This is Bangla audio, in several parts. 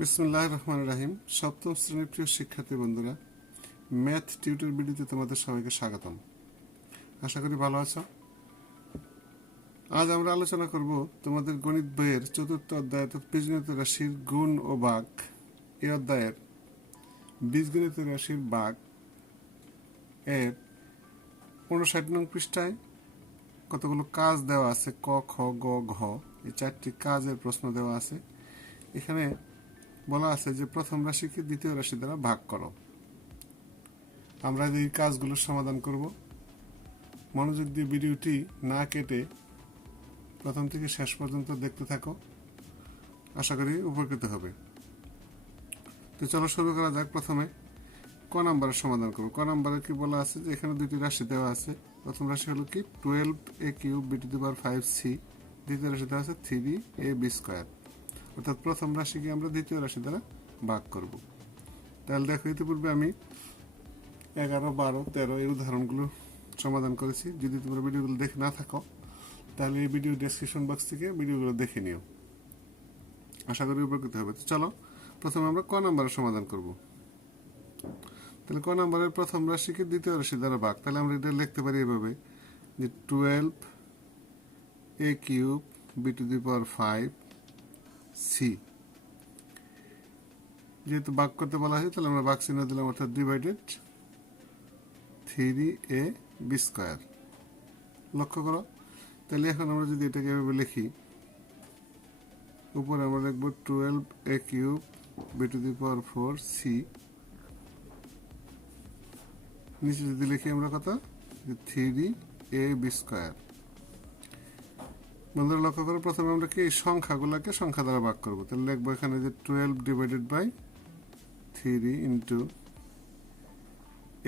বিসমিল্লাহির রহমানির রহিম। সপ্তম শ্রেণীর প্রিয় শিক্ষার্থী বন্ধুরা, ম্যাথ টিউটর ভিডিওতে তোমাদের সবাইকে স্বাগতম। আশা করি ভালো আছো। আজ আমরা আলোচনা করব তোমাদের গণিত বইয়ের চতুর্থ অধ্যায় বীজগণিত রাশির গুণ ও ভাগ। এই অধ্যায়ের বীজগণিত রাশির ভাগ এর 59 নং পৃষ্ঠায় কতগুলো কাজ দেওয়া আছে, ক, খ, গ, ঘ, এই 4টি কাজের প্রশ্ন দেওয়া আছে। এখানে বলা আছে যে প্রথম রাশিকে দ্বিতীয় রাশি দ্বারা ভাগ করো। আমরা এই কাজগুলোর সমাধান করব। মনোযোগ দিয়ে ভিডিওটি না কেটে প্রথম থেকে শেষ পর্যন্ত দেখতে থাকো, আশা করি উপকৃত হবে। তো চলো শুরু করা যাক। প্রথমে ক নাম্বারের সমাধান করব। ক নাম্বারে কি বলা আছে যে এখানে দুটি রাশি দেওয়া আছে। প্রথম রাশি হলো কি 12a³ b⁵c, দ্বিতীয় রাশি দেওয়া আছে 3ab²। অর্থাৎ প্রথম রাশিকে আমরা দ্বিতীয় রাশি দ্বারা ভাগ করব। তাহলে দেখো, ইতিপূর্বে আমি 11, 12, 13 এই উদাহরণগুলো সমাধান করেছি। যদি তোমরা ভিডিওগুলো দেখে না থাকো তাহলে এই ভিডিও ডেসক্রিপশন বক্স থেকে ভিডিওগুলো দেখে নিও, আশা করি উপকৃত হবে। তো চলো প্রথমে আমরা ক নাম্বারের সমাধান করব। তাহলে ক নাম্বারের প্রথম রাশিকে দ্বিতীয় রাশি দ্বারা ভাগ। তাহলে আমরা এটা লিখতে পারি এভাবে যে 12a³ b⁵c। যেহেতু ভাগ করতে বলা হয়েছে তাহলে আমরা ভাগ চিহ্ন দিলাম, অর্থাৎ ডিভাইডেড 3ab²। লক্ষ্য করো। তাহলে এখন আমরা যদি এটাকে এভাবে লিখি, উপরে আমরা লিখব 12a³ b⁴c, নিচে যদি লিখি আমরা কত, 3ab²। বন্ধুরা লক্ষ্য করো, প্রথমে আমরা কি এই সংখ্যাগুলোকে সংখ্যা দ্বারা ভাগ করবো। তাহলে লিখবো এখানে যে 12 divided by 3 into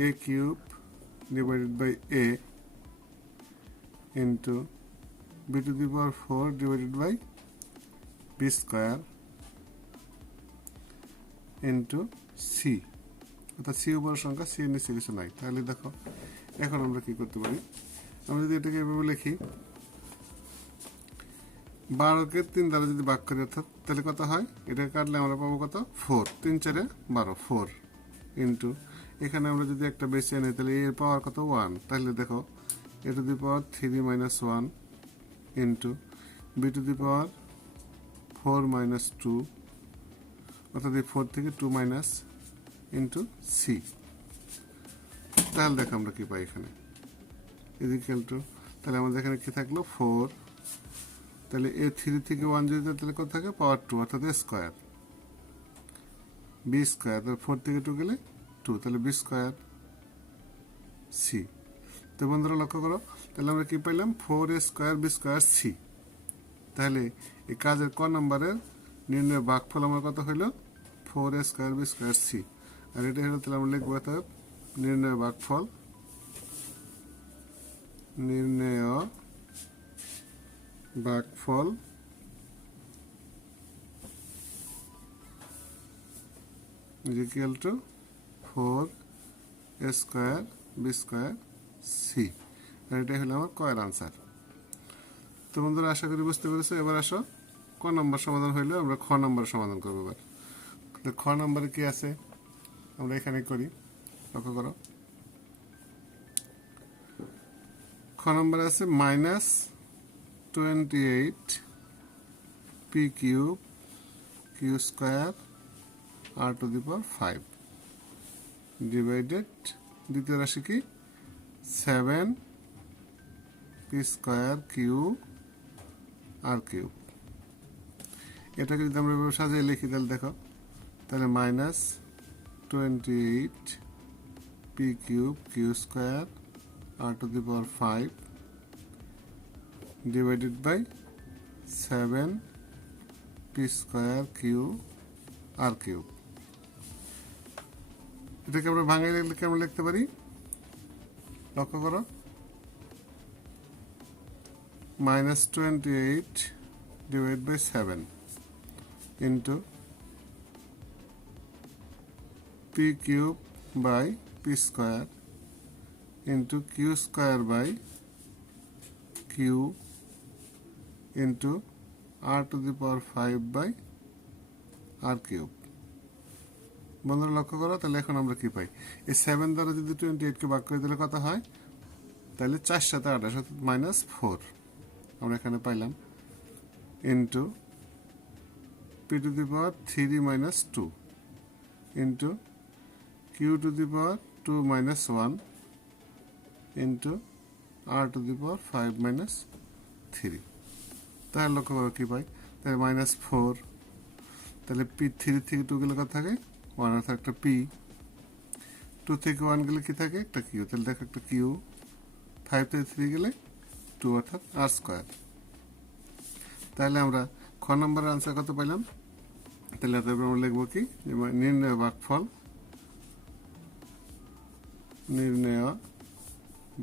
a³ divided by a into b⁴ divided by b² into c, অর্থাৎ সি উপর সংখ্যা, সি এর নিচে কিছু নাই। তাহলে দেখো এখন আমরা কি করতে পারি, আমরা যদি এটাকে এভাবে লিখি, 12কে 3 দ্বারা যদি ভাগ করি অর্থাৎ তাহলে কত হয়, এটা কাটলে আমরা পাবো কত, 4, 3 4 12, 4 ইন্টু এখানে আমরা যদি একটা বেশি আনি তাহলে এর পাওয়ার কত, 1। তাহলে দেখো a⁻³ - 1 ইন্টু b⁴ -2, অর্থাৎ এই 4 থেকে 2 মাইনাস ইন্টু সি। তাহলে দেখো আমরা কি পাই এখানে, ইজিক্যাল টু, তাহলে আমাদের এখানে কি থাকলো 4। তাহলে এ 3 থেকে 1 যদি তাহলে কত থাকে, পাওয়ার 2, অর্থাৎ a² b²। তাহলে 4 থেকে 2 গেলে 2, তাহলে b² c। তো বন্ধুরা লক্ষ্য করো, তাহলে আমরা কি পাইলাম, 4a² b² c। তাহলে এই কাজের ক নম্বরের নির্ণয় ভাগফল আমার কত হইল, 4a² b² c। আর এটা হলো, তাহলে আমরা লিখবো নির্ণয় ভাগফল, নির্ণয় ভাগফল equal two 4a² b² c। আর এটাই হলো আমার কয়ের আনসার। তো বন্ধুরা আশা করি বুঝতে পেরেছো। এবার আসো, ক নম্বর সমাধান হইলে আমরা খ নম্বর সমাধান করবো। এবার খ নম্বরে কি আছে আমরা এখানে করি, লক্ষ্য করো। খ নম্বরে আছে -28p³ q² r⁵ ডিভাইডেড, দ্বিতীয় রাশি কি 7p² q r⁵। এটাকে যদি আমরা সাজিয়ে লিখি তাহলে দেখো, তাহলে -28p³ q² r⁵ divided by 7p² q r⁵। এটাকে আমরা ভাঙাই লিখলে আমরা লিখতে পারি, লক্ষ্য করো, -28 divide by 7 into p³ by p² into q² by q into r⁵ by r cube. বন্ধুরা লক্ষ্য করো, তাহলে এখন আমরা কি পাই? এই 7 দ্বারা যদি 28কে ভাগ করে দিলে কত হয়? তাহলে 4 সাথে 28 অর্থাৎ -4 আমরা এখানে পাইলাম, into p two the power 3 - 2 into q two the power 2 - 1 into r two the power 5 - 3। তাহলে লক্ষ্য করো কি পাই? তাহলে -4, তাহলে p 3 থেকে 2 গেলে কত থাকে? 1 অর্থাৎ একটা p, 2 থেকে 1 গেলে কি থাকে? একটা q, তাহলে দেখো একটা q, 5 থেকে 3 গেলে 2 অর্থাৎ r স্কোয়ার। তাহলে আমরা খ নম্বরের আনসার কত পাইলাম? তাহলে তারপর আমরা লিখবো কি? নির্ণয় ভাগফল, নির্ণয়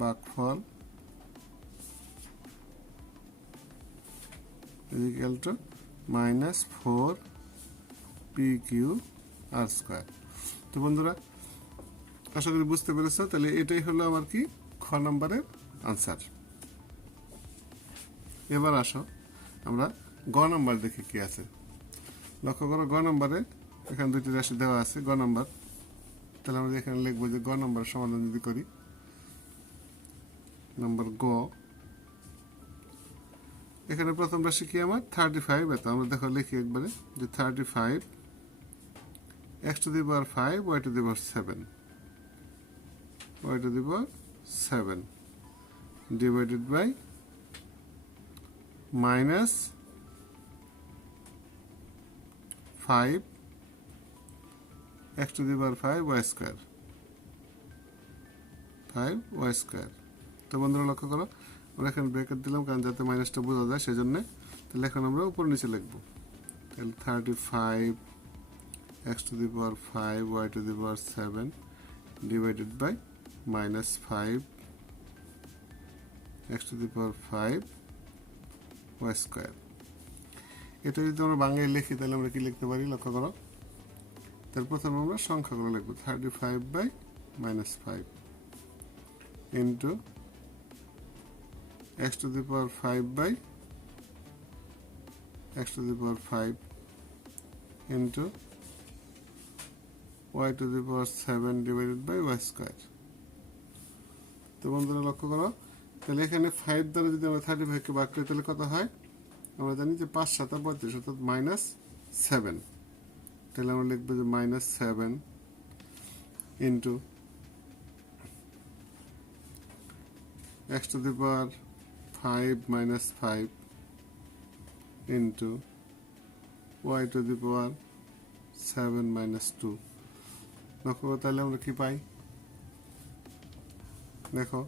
ভাগফল equal two -4 PQ r square. তো বন্ধুরা আশা করি বুঝতে পেরেছ। তাহলে এটাই হলো আমার কি খ নম্বরের আনসার। এবার আসো আমরা গ নম্বর দেখি কি আছে। লক্ষ্য করো গ নম্বরে এখানে দুটি রাশি দেওয়া আছে গ নম্বর। তাহলে আমরা এখানে লিখবো যে গ নম্বর সমাধান যদি করি, নম্বর গ, এখানে প্রথম রাশি কি আমার 35। এত আমরা দেখো লিখি একবারে যে 35 x to the power 5 y to the power 7 y to the power 7 divided by -5 x to the power 5 y square 5 y square. তো বন্ধুরা লক্ষ্য করো আমরা এখানে ব্র্যাকেট দিলাম কারণ যাতে মাইনাসটা বোঝা যায় সেজন্য। তাহলে এখন আমরা উপর নিচে লিখবো। তাহলে 35 x to the power 5 y to the power 7 divided by -5 x to the power 5 y square. এটা যদি আমরা বাংলায় লিখি তাহলে আমরা কি লিখতে পারি লক্ষ্য করো। তার প্রথমে আমরা সংখ্যাগুলো লিখবো 35 by -5 into x to the power 5 by x to the power 5 into y to the power 7 divided by y square. তো বন্ধুরা লক্ষ্য করো, তাহলে এখানে 5 দ্বারা যদি আমরা 35কে ভাগ করি তাহলে কত হয়? আমরা জানি যে 5 7 35 অর্থাৎ -7। তাহলে আমরা লিখবো যে -7 into x to the power 5 - 5 into y to the power 7 - 2। দেখো তাহলে আমরা কি পাই? দেখো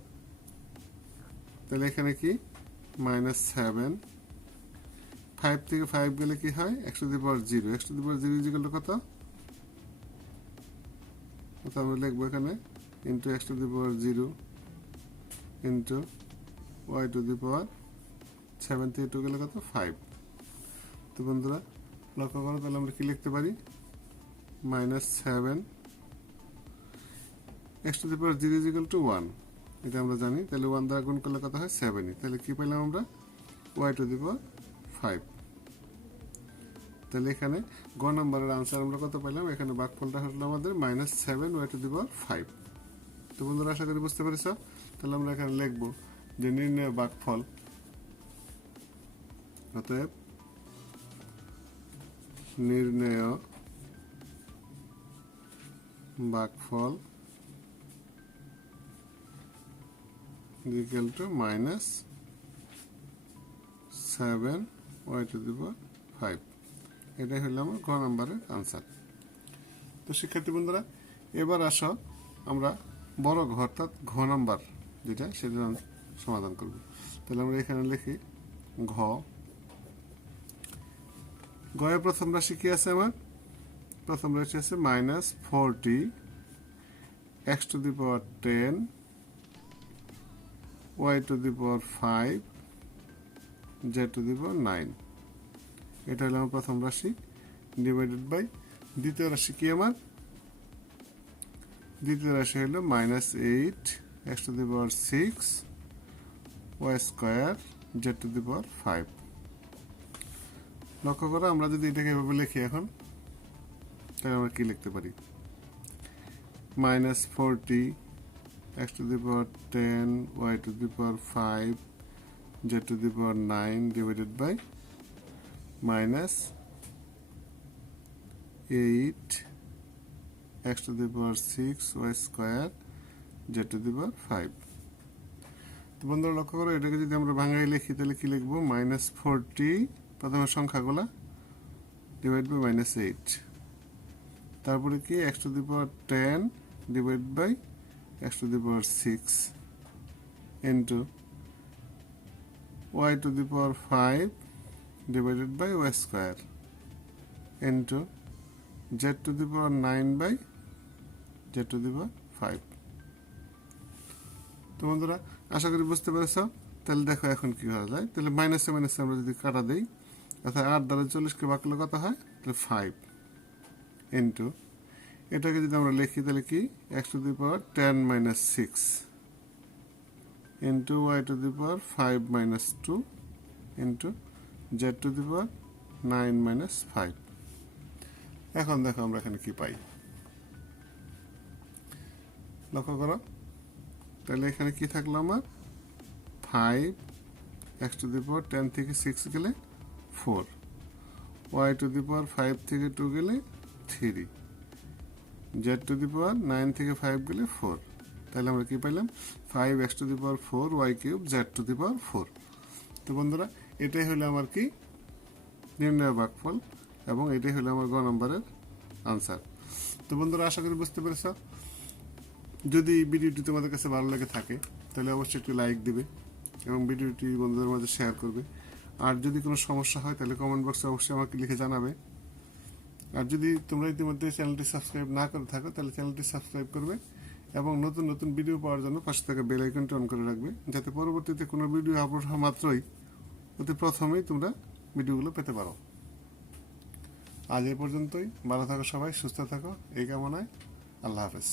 তাহলে এখানে কি -7, 5 থেকে 5 গেলে কি হয়? x to the power 0, x to the power 0 equal to কত? আমরা লিখবো এখানে into x to the power 0 into y to the power 7 থেকে 2 গেলে কত? 5। তো বন্ধুরা লক্ষ্য করো তাহলে আমরা কি লিখতে পারি? -7 x to the power 0 equal two 1, এটা আমরা জানি। তাহলে 1 দ্বারা গুণ করলে কত হয়? 7। তাহলে কি পেলাম আমরা? y to the power 5। তাহলে এখানে গ নম্বরের আনসার আমরা কত পেলাম? এখানে ভাগফলটা হলো আমাদের -7 y টু দি পাওয়ার 5। তো বন্ধুরা আশা করি বুঝতে পেরেছ। তাহলে আমরা এখানে লিখবো যে নির্ণয় ভাগফল, অতএব নির্ণয় ভাগফল equal to -7 y to the power 5। এটাই হলো আমার ঘ নম্বরের আনসার। তো শিক্ষার্থী বন্ধুরা এবার আসো আমরা বড় ঘ অর্থাৎ ঘ নম্বর যেটা সেটা সমাধান করব। তাহলে আমরা এখানে লিখি ঘ। গয়ের প্রথম রাশি কি আছে আমার? প্রথম রাশি আছে -40 x to the power 10 y to the power 5 z to the power 9। এটা হলো আমার প্রথম রাশি ডিভাইডেড বাই দ্বিতীয় রাশি কি আমার? দ্বিতীয় রাশি হলো -8 x to the power 6 y square z to the power 5। লক্ষ্য করো আমরা যদি এটাকে এভাবে লিখি এখন তাহলে আমরা কি লিখতে পারি? -40 x to the power 10 y to the power 5 z to the power 9 divided by -8 x to the power 6 y square z to the power 5। তো বন্ধুরা লক্ষ্য করো, এটাকে যদি আমরা ভাঙাই লিখি তাহলে কি লিখবো? -40 প্রথমে সংখ্যাগুলা ডিভাইড বাই -8, তারপরে কি x to the power 10 divide by x to the power 6 into y to the power 5 divided by y square into z to the power 9 by z to the power 5। তো বন্ধুরা আশা করি বুঝতে পেরেছ। তাহলে দেখো এখন কি করা যায়। তাহলে মাইনাসে মাইনাসে আমরা যদি কাটা দিই, অর্থাৎ 8 দ্বারা 40কে ভাগ করলে কত হয়? তাহলে 5 ইন্টু এটাকে যদি আমরা লিখি তাহলে কি x to the power 10 minus 6 into y to the power 5 minus 2 into z to the power 9 minus 5। এখন দেখো আমরা এখানে কি পাই, লক্ষ্য করো। তাহলে এখানে কি থাকলো আমার? 5 x to the power 10 থেকে 6 গেলে 4, y to the power 5 থেকে 2 গেলে 3, z to the power 9 থেকে 5 গেলে 4। তাহলে আমরা কি পাইলাম? 5 x to the power 4 y cube z to the power 4। তো বন্ধুরা এটাই হলো আমার কি নির্ণয় ভাগফল, এবং এটাই হলো আমার গ নম্বরের আনসার। তো বন্ধুরা আশা করি বুঝতে পেরেছ। যদি ভিডিওটি তোমাদের কাছে ভালো লেগে থাকে তাহলে অবশ্যই একটু লাইক দিবে এবং ভিডিওটি বন্ধুদের মাঝে শেয়ার করবে। আর যদি কোনো সমস্যা হয় তাহলে কমেন্ট বক্সে অবশ্যই আমাকে লিখে জানাবে। আর যদি তোমরা ইতিমধ্যে চ্যানেলটি সাবস্ক্রাইব না করে থাকো তাহলে চ্যানেলটি সাবস্ক্রাইব করবে এবং নতুন নতুন ভিডিও পাওয়ার জন্য পাশে থাকা বেল আইকনটি অন করে রাখবে, যাতে পরবর্তীতে কোনো ভিডিও আপলোড হওয়া মাত্রই অতি প্রথমেই তোমরা ভিডিওগুলো পেতে পারো। আজ এই পর্যন্তই। ভালো থাকো সবাই, সুস্থ থাকো, এই কামনায়। আল্লাহ হাফেজ।